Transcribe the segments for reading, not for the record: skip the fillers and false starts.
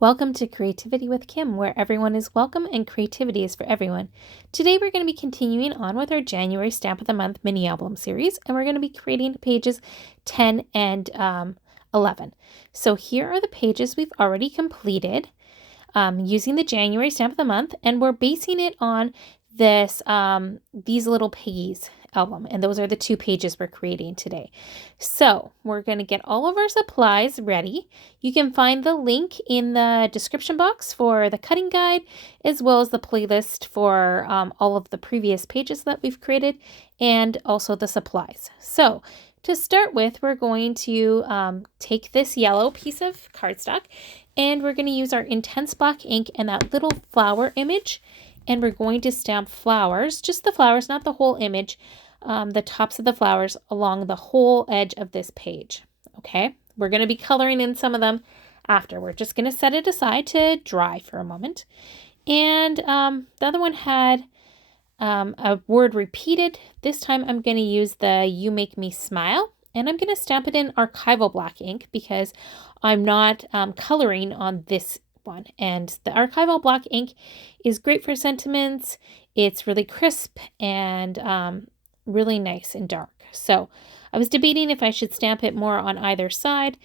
Welcome to Creativity with Kim, where everyone is welcome and creativity is for everyone. Today we're going to be continuing on with our January Stamp of the Month mini album series, and we're going to be creating pages 10 and 11. So here are the pages we've already completed using the January Stamp of the Month, and we're basing it on this These Little Piggies album, and those are the 2 pages we're creating today. So we're going to get all of our supplies ready. You can find the link in the description box for the cutting guide, as well as the playlist for all of the previous pages that we've created, and also the supplies. So to start with, we're going to take this yellow piece of cardstock, and we're going to use our intense black ink and that little flower image, and we're going to stamp flowers, just the flowers, not the whole image, the tops of the flowers along the whole edge of this page. Okay, we're going to be coloring in some of them after. We're just going to set it aside to dry for a moment. And the other one had a word repeated. This time I'm going to use the You Make Me Smile, and I'm going to stamp it in Archival Black ink because I'm not coloring on this one. And the Archival Black ink is great for sentiments. It's really crisp and really nice and dark. So I was debating if I should stamp it more on either side,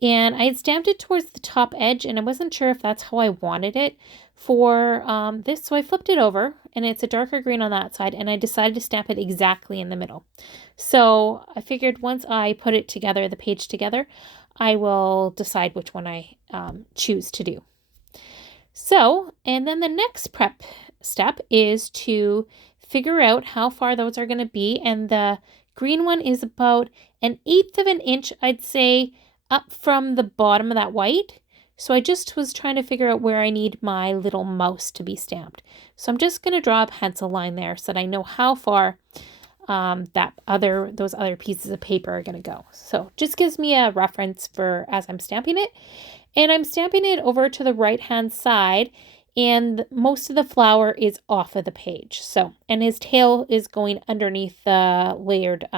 and I had stamped it towards the top edge, and I wasn't sure if that's how I wanted it for this, so I flipped it over, and it's a darker green on that side, and I decided to stamp it exactly in the middle. So I figured once I put it together, the page together, I will decide which one I choose to do. So, and then the next prep step is to figure out how far those are going to be, and the green one is about 1/8 of an inch, I'd say, up from the bottom of that white. So I just was trying to figure out where I need my little mouse to be stamped. So I'm just going to draw a pencil line there so that I know how far those other pieces of paper are going to go. So just gives me a reference for as I'm stamping it. And I'm stamping it over to the right hand side, and most of the flower is off of the page. So, and his tail is going underneath the layered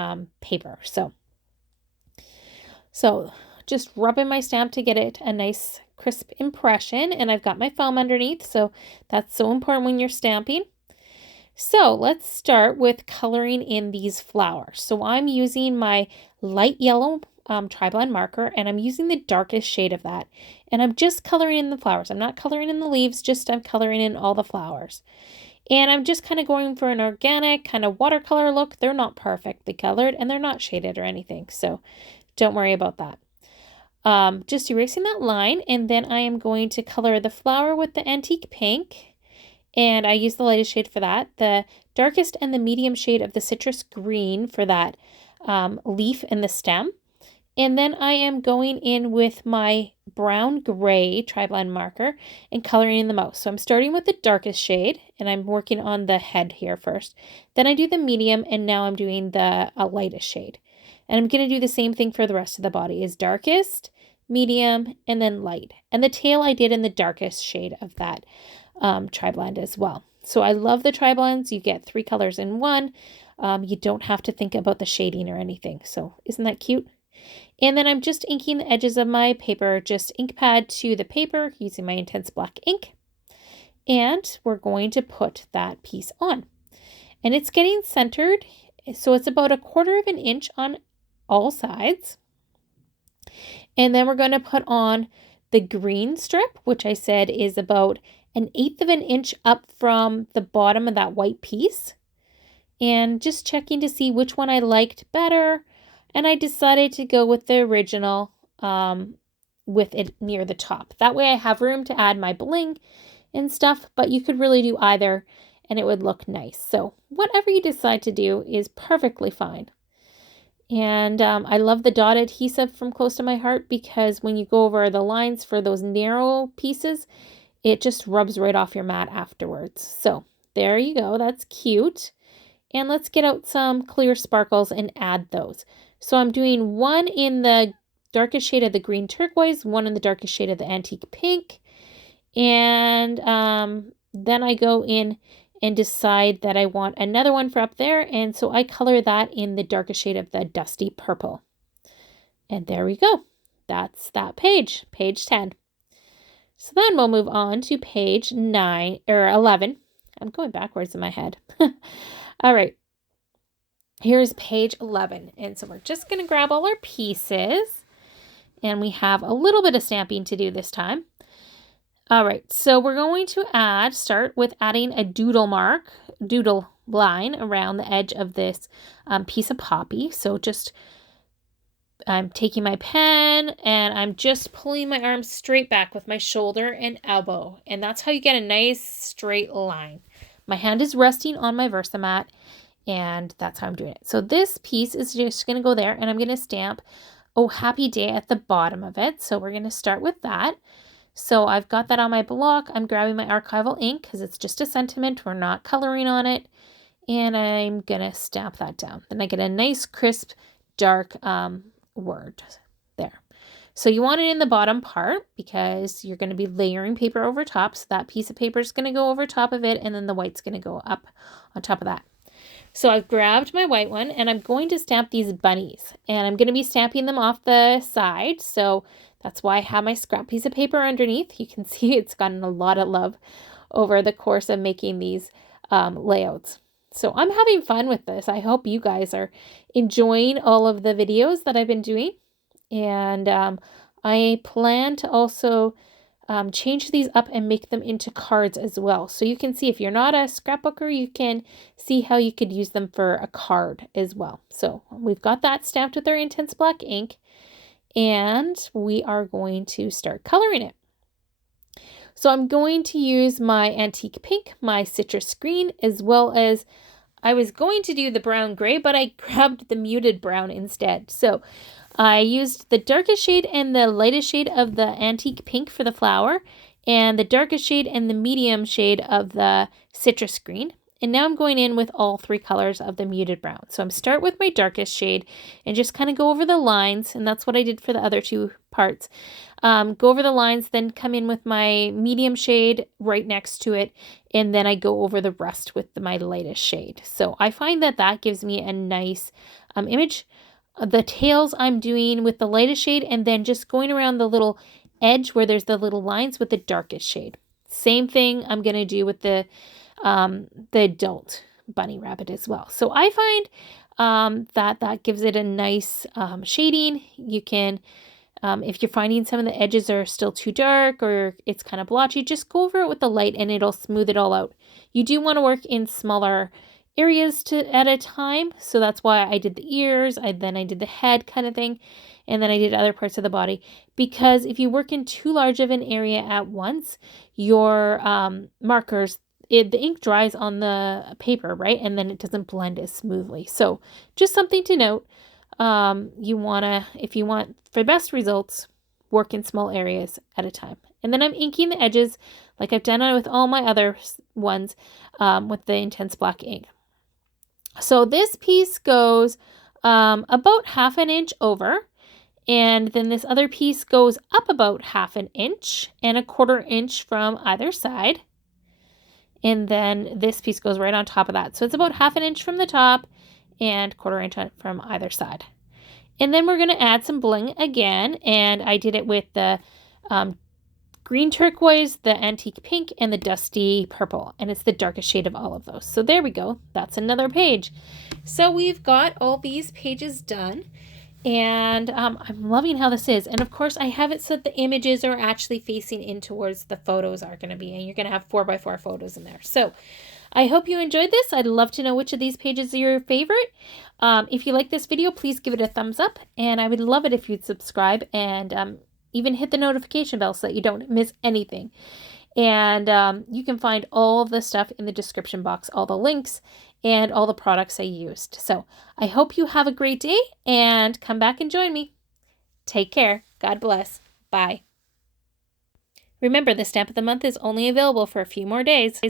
paper. So just rubbing my stamp to get it a nice crisp impression, and I've got my foam underneath, so that's so important when you're stamping. So let's start with coloring in these flowers. So I'm using my light yellow tri-blend marker, and I'm using the darkest shade of that, and I'm just coloring in the flowers. I'm not coloring in the leaves, just I'm coloring in all the flowers. And I'm just kind of going for an organic kind of watercolor look. They're not perfectly colored, and they're not shaded or anything, so don't worry about that. Just erasing that line, and then I am going to color the flower with the antique pink, and I use the lightest shade for that, the darkest and the medium shade of the citrus green for that leaf and the stem. And then I am going in with my brown gray tri-blend marker and coloring in the mouse. So I'm starting with the darkest shade, and I'm working on the head here first. Then I do the medium, and now I'm doing the lightest shade. And I'm going to do the same thing for the rest of the body, is darkest, medium, and then light. And the tail I did in the darkest shade of that tri-blend as well. So I love the tri-blends. You get 3 colors in one. You don't have to think about the shading or anything. So isn't that cute? And then I'm just inking the edges of my paper, just ink pad to the paper using my intense black ink. And we're going to put that piece on. And it's getting centered, so it's about 1/4 of an inch on all sides. And then we're going to put on the green strip, which I said is about 1/8 of an inch up from the bottom of that white piece. And just checking to see which one I liked better. And I decided to go with the original with it near the top. That way I have room to add my bling and stuff, but you could really do either and it would look nice. So whatever you decide to do is perfectly fine. And I love the dot adhesive from Close to My Heart because when you go over the lines for those narrow pieces, it just rubs right off your mat afterwards. So there you go. That's cute. And let's get out some clear sparkles and add those. So I'm doing one in the darkest shade of the green turquoise, one in the darkest shade of the antique pink. And then I go in and decide that I want another one for up there. And so I color that in the darkest shade of the dusty purple. And there we go. That's that page, page 10. So then we'll move on to page 9 or 11. I'm going backwards in my head. All right. Here's page 11. And so we're just going to grab all our pieces, and we have a little bit of stamping to do this time. All right. So we're going to start with adding a doodle line around the edge of this piece of poppy. So I'm taking my pen and I'm just pulling my arms straight back with my shoulder and elbow. And that's how you get a nice straight line. My hand is resting on my Versamat, and that's how I'm doing it. So this piece is just going to go there, and I'm going to stamp "Oh Happy Day" at the bottom of it. So we're going to start with that. So I've got that on my block. I'm grabbing my archival ink because it's just a sentiment. We're not coloring on it. And I'm going to stamp that down. Then I get a nice crisp, dark word there. So you want it in the bottom part because you're going to be layering paper over top. So that piece of paper is going to go over top of it, and then the white's going to go up on top of that. So I've grabbed my white one, and I'm going to stamp these bunnies, and I'm going to be stamping them off the side. So that's why I have my scrap piece of paper underneath. You can see it's gotten a lot of love over the course of making these layouts. So I'm having fun with this. I hope you guys are enjoying all of the videos that I've been doing. And I plan to also change these up and make them into cards as well. So you can see, if you're not a scrapbooker, you can see how you could use them for a card as well. So we've got that stamped with our intense black ink, and we are going to start coloring it. So I'm going to use my antique pink, my citrus green, as well as I was going to do the brown gray, but I grabbed the muted brown instead. So I used the darkest shade and the lightest shade of the antique pink for the flower, and the darkest shade and the medium shade of the citrus green. And now I'm going in with all 3 colors of the muted brown. So I'm start with my darkest shade and just kind of go over the lines, and that's what I did for the other 2 parts. Go over the lines, then come in with my medium shade right next to it, and then I go over the rest with my lightest shade. So I find that that gives me a nice image. The tails I'm doing with the lightest shade, and then just going around the little edge where there's the little lines with the darkest shade. Same thing I'm going to do with the adult bunny rabbit as well. So I find that gives it a nice shading. You can, if you're finding some of the edges are still too dark or it's kind of blotchy, just go over it with the light and it'll smooth it all out. You do want to work in smaller areas at a time. So that's why I did the ears, then I did the head kind of thing, and then I did other parts of the body. Because if you work in too large of an area at once, your markers, the ink dries on the paper, right? And then it doesn't blend as smoothly. So just something to note. If you want for best results, work in small areas at a time. And then I'm inking the edges like I've done with all my other ones with the intense black ink. So this piece goes about 1/2 inch over, and then this other piece goes up about 1/2 inch and 1/4 inch from either side. And then this piece goes right on top of that. So it's about 1/2 inch from the top and 1/4 inch from either side. And then we're going to add some bling again, and I did it with the green turquoise, the antique pink, and the dusty purple, and it's the darkest shade of all of those. So there we go. That's another page. So we've got all these pages done, and I'm loving how this is. And of course, I have it so that the images are actually facing in towards the photos are going to be, and you're going to have 4x4 photos in there. So I hope you enjoyed this. I'd love to know which of these pages are your favorite. If you like this video, please give it a thumbs up, and I would love it if you'd subscribe and even hit the notification bell so that you don't miss anything. And you can find all of the stuff in the description box, all the links and all the products I used. So I hope you have a great day and come back and join me. Take care. God bless. Bye. Remember, the stamp of the month is only available for a few more days.